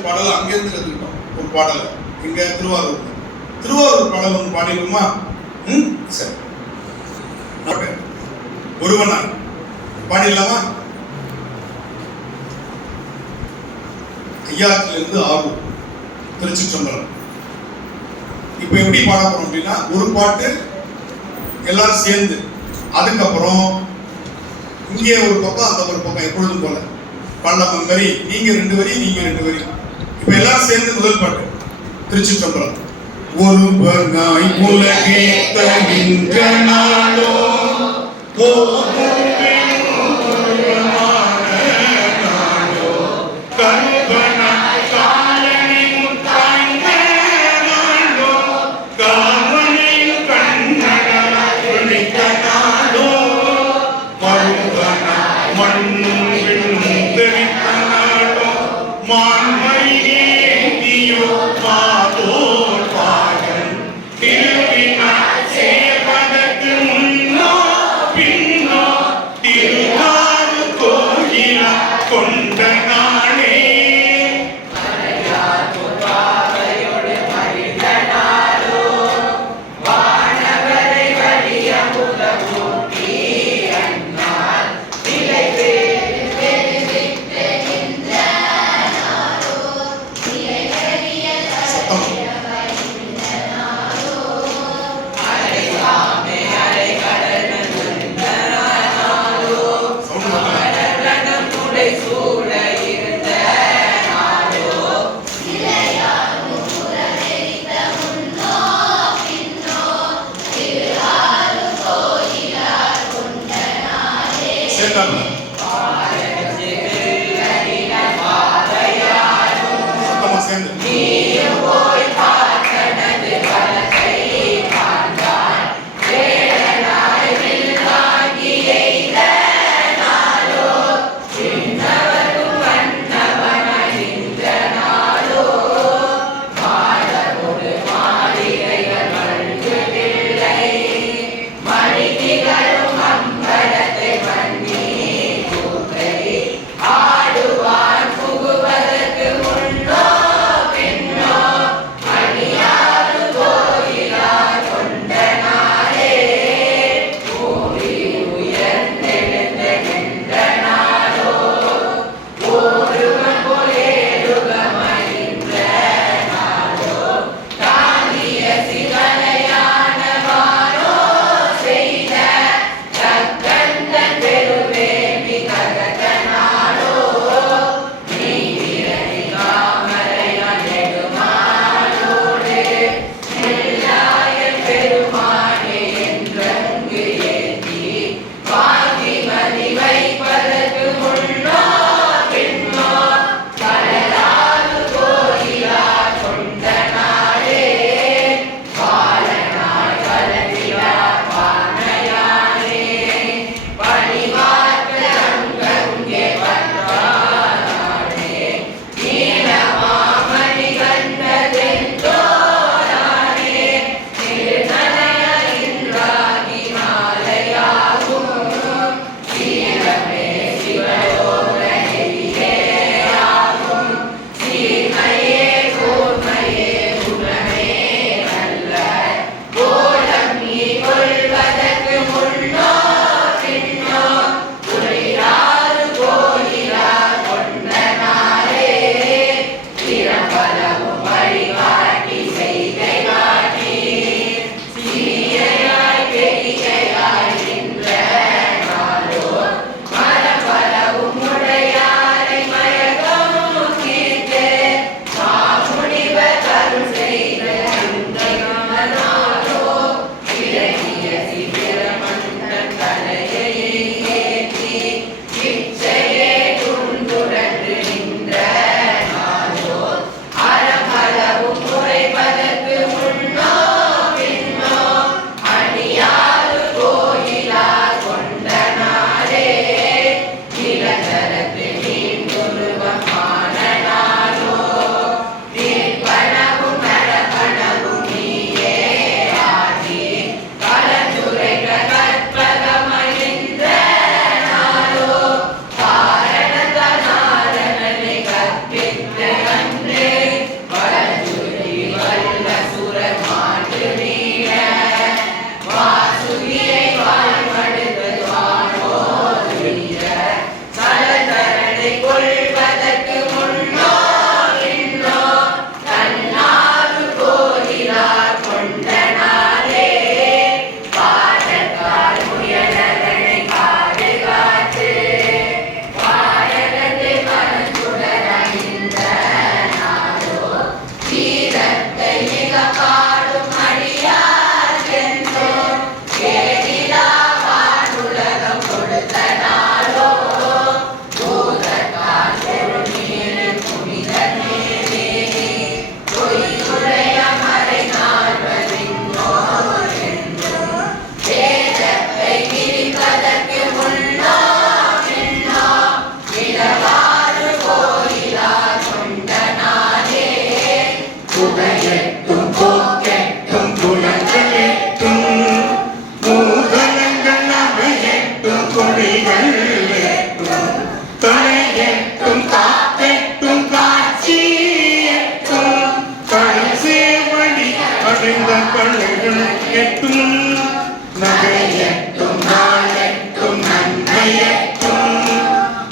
திருவாசகை பாடல் அங்கிருந்து கத்துக்கிட்டோம். ஒரு பாடல் இங்க திருவாரூர் பாடல் ஒன்று பாடிடுமா? சரி, ஒருவனா பாடிடலாமா? ஐயாத்திலிருந்து ஆகும் திருச்சிற்றம்பலம். இப்ப எப்படி பாட போறோம் அப்படின்னா, ஒரு பாட்டு எல்லாரும் சேர்ந்து, அதுக்கப்புறம் இங்கே ஒரு பக்கம் அந்த ஒரு பக்கம் எப்பொழுதும் போல பள்ளம் வரி, நீங்க 2 வரி நீங்க 2 வரி. இப்ப எல்லாரும் சேர்ந்து முதல் பாட்டு திருச்சிற்றம்பலம். ஒருவனாய் உலகேத்த நின்ற நாளோ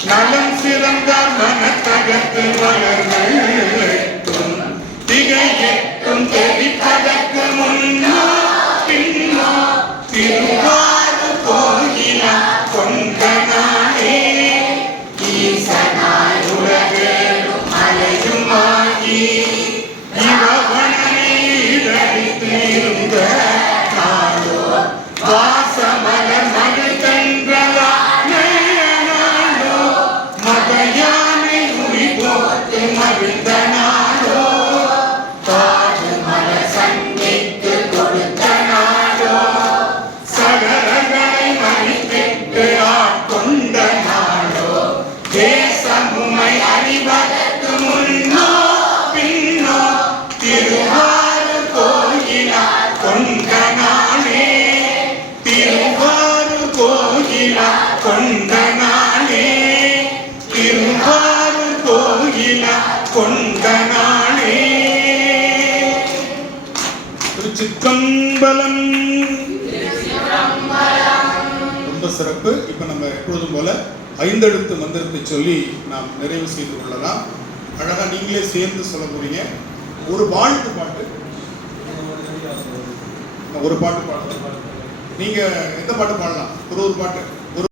நலம் சிறந்தார் மனத்தகத்து வளர்களும் திகையெட்டும் தெரிப்பதற்கு முன்னோ பின்னோ திருவாறு கோயிலா கொண்ட நாளே ஈசனாய் உலகேடும் மலையுமாகி இவவனை இடறித்து இருந்த நாளோ வாசமலர் மகள் மகிழ்ந்த நாளோ காடு மல சந்தித்து கொடுத்த நாளோ சகரங்களை மதிப்பிட்டு ஆட்கொண்ட நாளோ தேசமுமை அறிவதற்கு முன்னோ பின்னோ திருவாரூர் கோயிலா கொண்ட நாளே திருவாரூர் கோயிலா கொண்ட நாளே திருவாரூர் கோயிலா கொண்ட நாளே. திருச்சிற்றம்பலம். ரொம்ப சிறப்பு. இப்ப நம்ம எப்பொழுதும் போல 5 எழுத்து மந்திரத்தை சொல்லி நாம் நிறைவு செய்து கொள்ளலாம். அழகா நீங்களே சேர்ந்து சொல்ல போறீங்க. ஒரு வாழ்த்து பாட்டு, ஒரு பாட்டு பாடலாம். நீங்க எந்த பாட்டு பாடலாம்? ஒரு பாட்டு